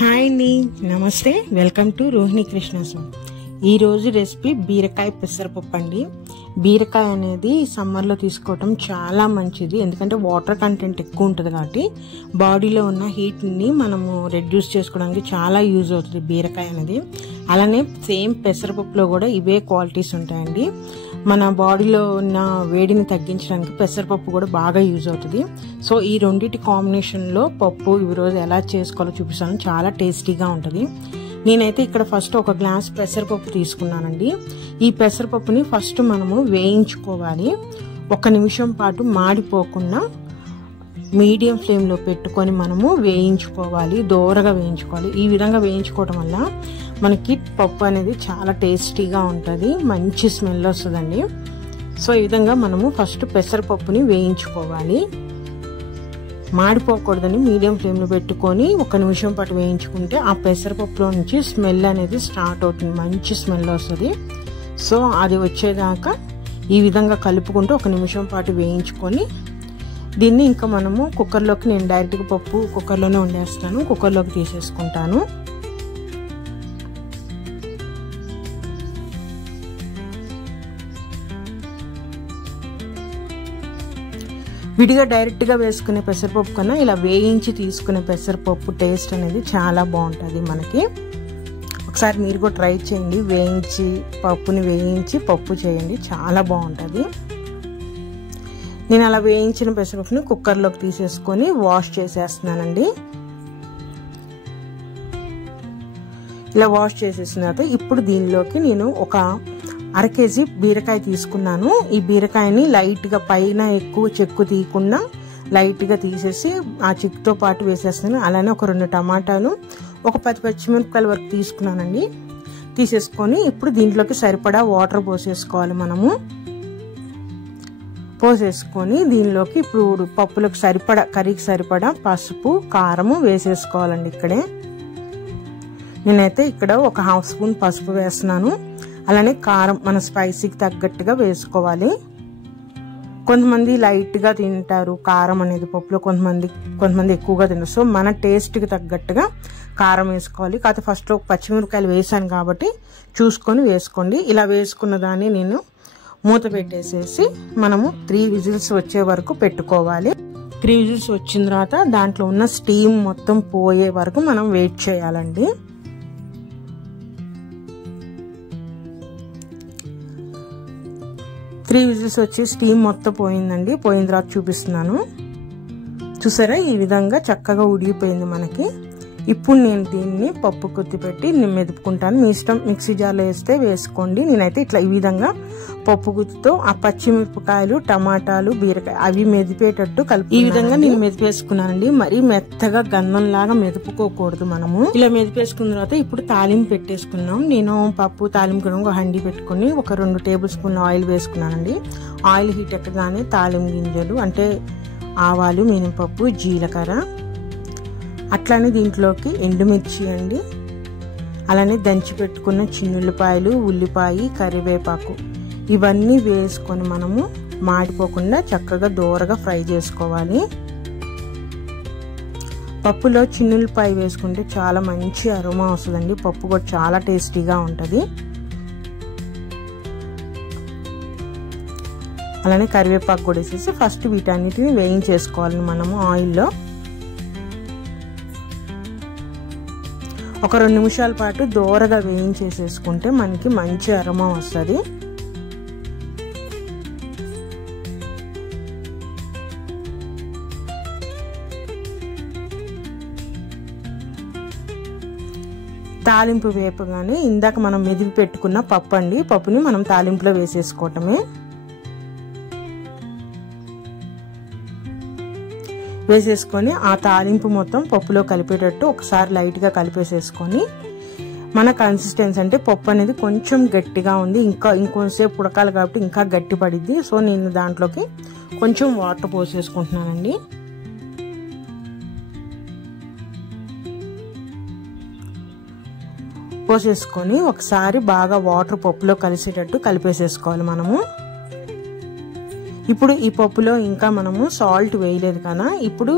Hi అండి, నమస్తే. Welcome to Rohini Krishnasam. ఈరోజు రెసిపీ బీరకాయ పెసరపప్పు అండి. బీరకాయ అనేది సమ్మర్లో తీసుకోవటం చాలా మంచిది, ఎందుకంటే వాటర్ కంటెంట్ ఎక్కువ ఉంటుంది కాబట్టి బాడీలో ఉన్న హీట్ని మనము రెడ్యూస్ చేసుకోవడానికి చాలా యూజ్ అవుతుంది బీరకాయ అనేది. అలానే సేమ్ పెసరపప్పులో కూడా ఇవే క్వాలిటీస్ ఉంటాయండి. మన బాడీలో ఉన్న వేడిని తగ్గించడానికి పెసరపప్పు కూడా బాగా యూజ్ అవుతుంది. సో ఈ రెండింటి కాంబినేషన్లో పప్పు ఈరోజు ఎలా చేసుకోవాలో చూపిస్తాను. చాలా టేస్టీగా ఉంటుంది. నేనైతే ఇక్కడ ఫస్ట్ ఒక గ్లాస్ పెసరపప్పు తీసుకున్నానండి. ఈ పెసరపప్పుని ఫస్ట్ మనము వేయించుకోవాలి. 1 నిమిషం పాటు మాడిపోకుండా మీడియం ఫ్లేమ్లో పెట్టుకొని మనము వేయించుకోవాలి, దోరగా వేయించుకోవాలి. ఈ విధంగా వేయించుకోవడం వల్ల మనకి పప్పు అనేది చాలా టేస్టీగా ఉంటుంది, మంచి స్మెల్ వస్తుందండి. సో ఈ విధంగా మనము ఫస్ట్ పెసరపప్పుని వేయించుకోవాలి. మాడిపోకూడదని మీడియం ఫ్లేమ్లో పెట్టుకొని 1 నిమిషం పాటు వేయించుకుంటే ఆ పెసరపప్పులో నుంచి స్మెల్ అనేది స్టార్ట్ అవుతుంది, మంచి స్మెల్ వస్తుంది. సో అది వచ్చేదాకా ఈ విధంగా కలుపుకుంటూ 1 నిమిషం పాటు వేయించుకొని దీన్ని ఇంకా మనము కుక్కర్లోకి, నేను డైరెక్ట్గా పప్పు కుక్కర్లోనే వండేస్తాను, కుక్కర్లోకి తీసేసుకుంటాను. విడిగా డైరెక్ట్గా వేసుకునే పెసరపప్పు కన్నా ఇలా వేయించి తీసుకునే పెసరపప్పు టేస్ట్ అనేది చాలా బాగుంటుంది మనకి. ఒకసారి మీరు కూడా ట్రై చేయండి, పప్పుని వేయించి పప్పు చేయండి, చాలా బాగుంటుంది. నేను అలా వేయించిన పెసరపప్పుని కుక్కర్లోకి తీసేసుకొని వాష్ చేసేస్తున్నానండి. ఇలా వాష్ చేసేసిన తర్వాత ఇప్పుడు దీనిలోకి నేను ఒక 1/2 కేజీ బీరకాయ తీసుకున్నాను. ఈ బీరకాయని లైట్గా పైన ఎక్కువ చెక్కు తీయకుండా లైట్గా తీసేసి ఆ చెక్కుతో పాటు వేసేస్తాను. అలానే ఒక 2 టమాటాలు, ఒక 10 పచ్చిమిరపకాయల వరకు తీసుకున్నానండి. తీసేసుకొని ఇప్పుడు దీంట్లోకి సరిపడా వాటర్ పోసేసుకోవాలి. మనము పోసేసుకొని దీనిలోకి ఇప్పుడు పప్పులకు సరిపడా, కర్రీకి సరిపడా పసుపు, కారము వేసేసుకోవాలండి. ఇక్కడే నేనైతే ఇక్కడ ఒక 1/2 స్పూన్ పసుపు వేస్తున్నాను. అలానే కారం మన స్పైసీకి తగ్గట్టుగా వేసుకోవాలి. కొంతమంది లైట్గా తింటారు కారం అనేది పప్పులో, కొంతమంది ఎక్కువగా తింటారు. సో మన టేస్ట్కి తగ్గట్టుగా కారం వేసుకోవాలి. కాకపోతే ఫస్ట్లో పచ్చిమిరపకాయలు వేసాను కాబట్టి చూసుకొని వేసుకోండి. ఇలా వేసుకున్న దాన్ని నేను మూత పెట్టేసేసి మనము 3 విజిల్స్ వచ్చే వరకు పెట్టుకోవాలి. 3 విజిల్స్ వచ్చిన తర్వాత దాంట్లో ఉన్న స్టీమ్ మొత్తం పోయే వరకు మనం వెయిట్ చేయాలండి. త్రీ విజిల్స్ వచ్చి స్టీమ్ మొత్తం పోయిందండి. పోయిన తర్వాత చూపిస్తున్నాను. చూసారా, ఈ విధంగా చక్కగా ఉడిగిపోయింది మనకి. ఇప్పుడు నేను దీన్ని పప్పు కొద్ది పెట్టి నేను మెదుపుకుంటాను. మీ ఇష్టం, మిక్సీ జార్లో వేస్తే వేసుకోండి. నేనైతే ఇట్లా ఈ విధంగా పప్పు గుత్తితో ఆ పచ్చిమిరపకాయలు, టమాటాలు, బీరకాయ అవి మెదిపేటట్టు కలిపి ఈ విధంగా నేను మెదిపేసుకున్నానండి. మరీ మెత్తగా గంధంలాగా మెదుపుకోకూడదు. మనము ఇలా మెదిపేసుకున్న తర్వాత ఇప్పుడు తాలింపు పెట్టేసుకున్నాం. నేను పప్పు తాలింపు ఒక హండి పెట్టుకుని ఒక 2 టేబుల్ స్పూన్ల ఆయిల్ వేసుకున్నానండి. ఆయిల్ హీట్ ఎక్కగానే తాలింపు గింజలు అంటే ఆవాలు, మినపప్పు, జీలకర్ర, అట్లానే దీంట్లోకి ఎండుమిర్చి అండి, అలానే దంచి పెట్టుకున్న చిన్నుల్లిపాయలు, ఉల్లిపాయ, కరివేపాకు ఇవన్నీ వేసుకొని మనము మాడిపోకుండా చక్కగా దోరగా ఫ్రై చేసుకోవాలి. పప్పులో చిన్నుల్లిపాయ వేసుకుంటే చాలా మంచి అరోమా వస్తుందండి. పప్పు కూడా చాలా టేస్టీగా ఉంటుంది. అలానే కరివేపాకు కూడా వేసేసి ఫస్ట్ వీటన్నిటిని వేయించేసుకోవాలి మనము ఆయిల్లో. ఒక 2 నిమిషాల పాటు దోరగా వేయించేసేసుకుంటే మనకి మంచి అరోమా వస్తుంది. తాలింపు వేపగానే ఇందాక మనం మెదిపి పెట్టుకున్న పప్పు అండి, పప్పుని మనం తాలింపులో వేసేసుకోవటమే. వేసేసుకొని ఆ తాలింపు మొత్తం పప్పులో కలిపేటట్టు ఒకసారి లైట్గా కలిపేసేసుకొని, మన కన్సిస్టెన్సీ అంటే పప్పు అనేది కొంచెం గట్టిగా ఉంది, ఇంకొంచెంసేపు ఉడకాలి కాబట్టి ఇంకా గట్టి పడిద్ది. సో నేను దాంట్లోకి కొంచెం వాటర్ పోసేసుకుంటున్నానండి. పోసేసుకొని ఒకసారి బాగా వాటర్ పప్పులో కలిసేటట్టు కలిపేసేసుకోవాలి మనము. ఇప్పుడు ఈ పప్పులో ఇంకా మనము సాల్ట్ వేయలేదు కదా, ఇప్పుడు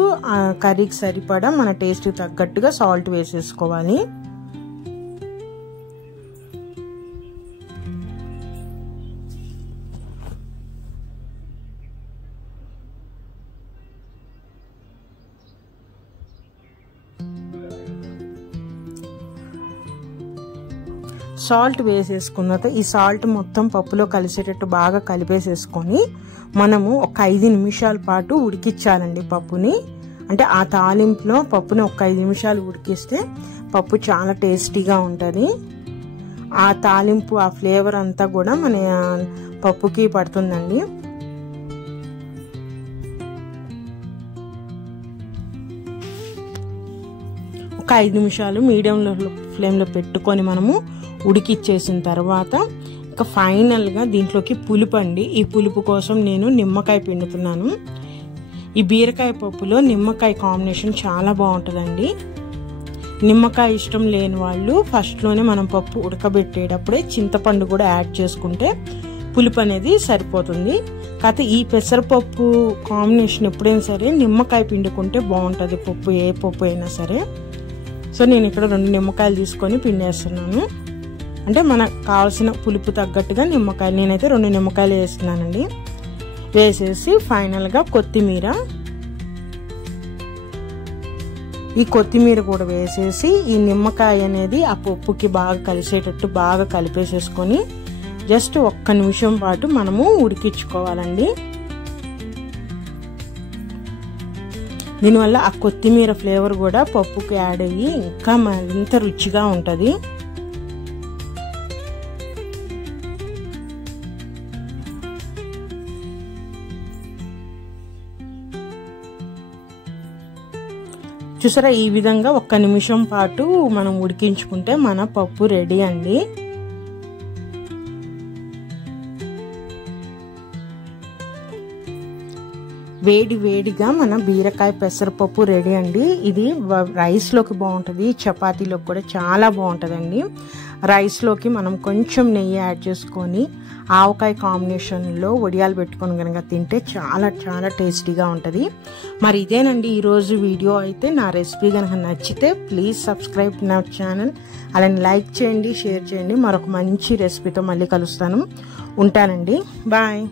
కర్రీకి సరిపడా మన టేస్ట్ తగ్గట్టుగా సాల్ట్ వేసేసుకోవాలి. సాల్ట్ వేసేసుకున్న తర్వాత ఈ సాల్ట్ మొత్తం పప్పులో కలిసేటట్టు బాగా కలిపేసేసుకొని మనము ఒక 5 నిమిషాల పాటు ఉడికించాలండి పప్పుని. అంటే ఆ తాలింపులో పప్పుని ఒక 5 నిమిషాలు ఉడికిస్తే పప్పు చాలా టేస్టీగా ఉంటుంది. ఆ తాలింపు ఆ ఫ్లేవర్ అంతా కూడా మన పప్పుకి పడుతుందండి. ఒక 5 నిమిషాలు మీడియం ఫ్లేమ్లో పెట్టుకొని మనము ఉడికిచ్చేసిన తర్వాత ఇక ఫైనల్గా దీంట్లోకి పులుపు అండి. ఈ పులుపు కోసం నేను నిమ్మకాయ పిండుతున్నాను. ఈ బీరకాయ పప్పులో నిమ్మకాయ కాంబినేషన్ చాలా బాగుంటుందండి. నిమ్మకాయ ఇష్టం లేని వాళ్ళు ఫస్ట్లోనే మనం పప్పు ఉడకబెట్టేటప్పుడే చింతపండు కూడా యాడ్ చేసుకుంటే పులుపు అనేది సరిపోతుంది. కాకపోతే ఈ పెసరపప్పు కాంబినేషన్ ఎప్పుడైనా సరే నిమ్మకాయ పిండుకుంటే బాగుంటుంది, పప్పు ఏ పప్పు అయినా సరే. సో నేను ఇక్కడ 2 నిమ్మకాయలు తీసుకొని పిండేస్తున్నాను. అంటే మనకు కావాల్సిన పులుపు తగ్గట్టుగా నిమ్మకాయలు, నేనైతే 2 నిమ్మకాయలు వేస్తున్నానండి. వేసేసి ఫైనల్గా కొత్తిమీర, ఈ కొత్తిమీర కూడా వేసేసి ఈ నిమ్మకాయ అనేది ఆ పప్పుకి బాగా కలిసేటట్టు బాగా కలిపేసేసుకొని జస్ట్ 1 నిమిషం పాటు మనము ఉడికించుకోవాలండి. దీనివల్ల ఆ కొత్తిమీర ఫ్లేవర్ కూడా పప్పుకి యాడ్ అయ్యి ఇంకా మరింత రుచిగా ఉంటుంది. చూసారా, ఈ విధంగా 1 నిమిషం పాటు మనం ఉడికించుకుంటే మన పప్పు రెడీ అండి. వేడి వేడిగా మన బీరకాయ పెసరపప్పు రెడీ అండి. ఇది రైస్లోకి బాగుంటుంది, చపాతీలోకి కూడా చాలా బాగుంటుందండి. రైస్లోకి మనం కొంచెం నెయ్యి యాడ్ చేసుకొని ఆవకాయ కాంబినేషన్లో వడియాలు పెట్టుకొని కనుక తింటే చాలా చాలా టేస్టీగా ఉంటుంది. మరి ఇదేనండి ఈరోజు వీడియో. అయితే నా రెసిపీ కనుక నచ్చితే ప్లీజ్ సబ్స్క్రైబ్ నా ఛానల్, అలానే లైక్ చేయండి, షేర్ చేయండి. మరొక మంచి రెసిపీతో మళ్ళీ కలుస్తాను. ఉంటానండి, బాయ్.